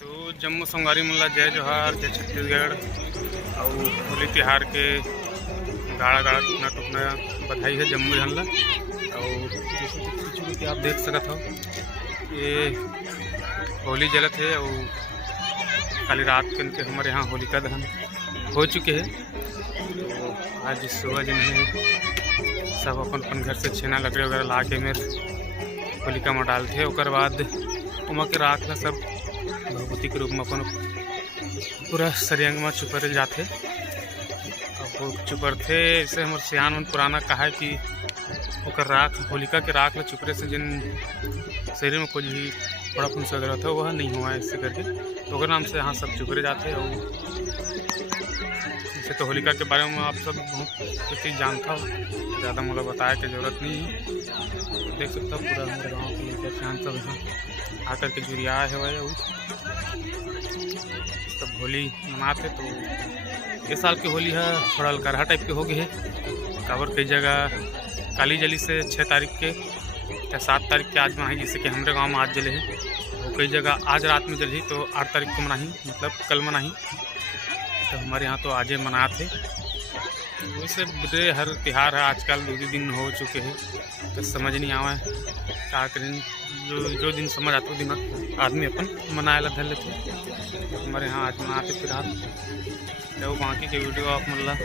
तो जम्मू संगवारी मुल्ला जय जोहार जय छत्तीसगढ़ और होली तिहार के गाड़ा गाड़ा टुकना टुकना बधाई है जम्मू झनला। और जैसे कि आप देख सकत हो ये होली जलत है और कल रात के हमारे यहाँ होलिका दहन हो चुके हैं। तो आज सुबह दिन है सब अपन घर से छेना लकड़ी वगैरह ला के मेरे होलिका में डालते और बाद उमा के राख ला सब भगवती के रूप में अपन पूरा सरियंग में चुपर जाते और चुपरथे। ऐसे हमारे सियान मन पुराना कहा है कि ओकर राख होलिका के राख ला चुपरे से जिन शरीर में कुछ भी बड़ा फुंस वगैरह था वह नहीं हुआ है इससे करके, तो अगर नाम से यहाँ सब चुपरे जाते। और जैसे तो होलिका के बारे में आप सब बहुत चीज़ जानता हो, ज़्यादा मुझे बताया की ज़रूरत नहीं है। देख सकता हो पूरा हमारे गाँव के लड़के सियान सब यहाँ आकर के जुड़िया है वह सब होली मनाते। तो इस साल की होली है थोड़ा लकरहा टाइप के हो गई है। काबर कई जगह काली जली से 6 तारीख के या 7 तारीख के आज मनाई, जैसे कि हमारे गांव में आज जले है। और कई जगह आज रात में जली तो 8 तारीख को मनाही, मतलब कल मनाही। तो हमारे यहाँ तो आज मना थे। वैसे बुरे हर त्यौहार है आजकल 2 दिन हो चुके हैं, तो समझ नहीं आवा है क्या करें। जो दिन समझ आता दिन आदमी अपन मनाए ला धर लेते। हमारे यहाँ आज मनाते फिर हाथ तो बाकी के वीडियो आप मतलब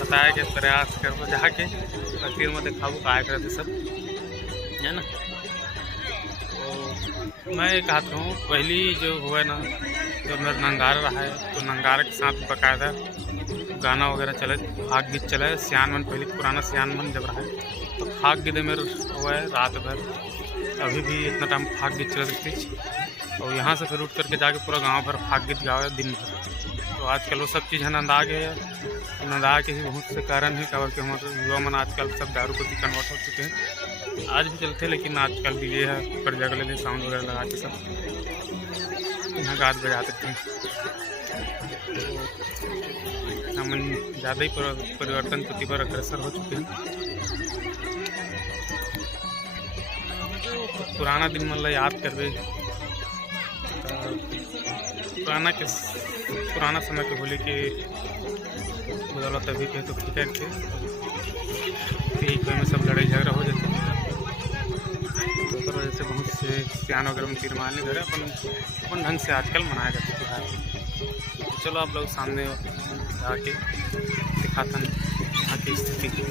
बताया के प्रयास करो जाके फिर में दिखाओ क्या करते सब है ना। तो मैं कहता हूँ पहली जो हुआ ना जो मेरा नंगारा रहा है, तो नंगारा के साथ बकायदा गाना वगैरह चले, फाग गीत चले। सियान मन पहले पुराना सियान मन जब रहा है तो फाग गीत मेरे हुआ है रात भर, अभी भी इतना टाइम फाग गीत चल रही थी। और यहाँ से फिर उठ करके जाके पूरा गांव भर फाग गीत गावे दिन भर। तो आजकल वो सब चीज़ है नंदा गए है, नंदा के ही बहुत से कारण है काबर के हमारे युवा मन आजकल सब दारू को कन्वर्ट हो चुके हैं। आज भी चलते लेकिन आजकल भी ये है ऊपर जगह ले साउंड वगैरह लगा के सब यहाँ गात बजाते थे। हमन ज़्यादा ही परिवर्तन प्रति पर अग्रसर हो चुके हैं। पुराना दिन मतलब याद करवे, पुराना समय के होली के बदौलत अभी के तो ठीक है एक में सब लड़ाई झगड़ा हो जाते हैं। तो वजह से बहुत से सियान वगैरह में तीर मारने धरे अपन ढंग से आजकल मनाया जाता है त्यौहार। तो चलो आप लोग सामने आके दिखाता यहाँ की स्थिति। के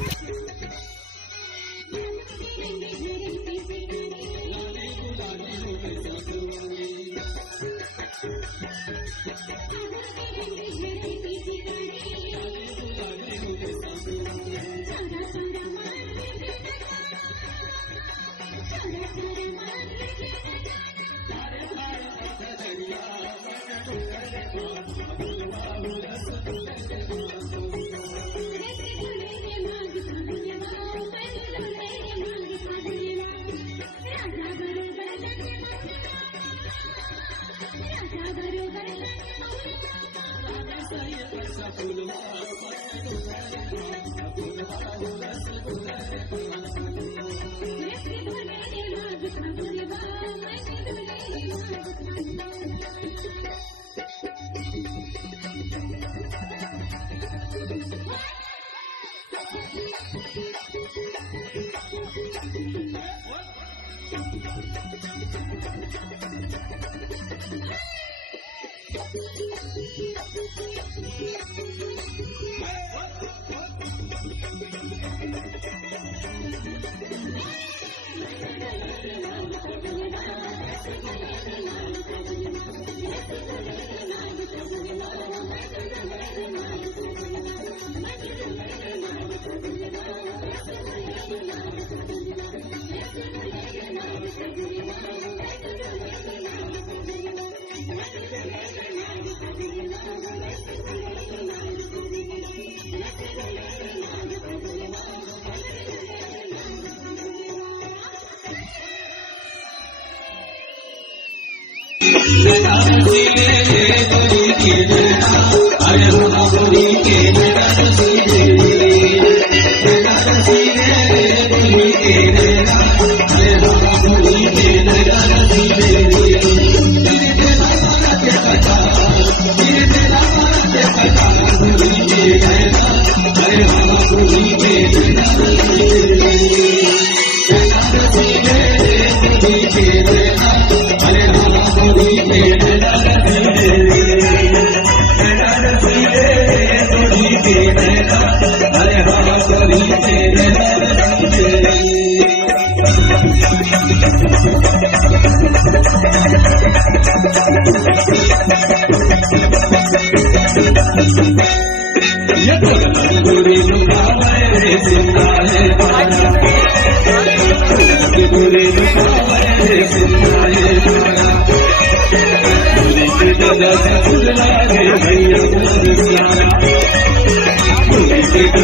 भैया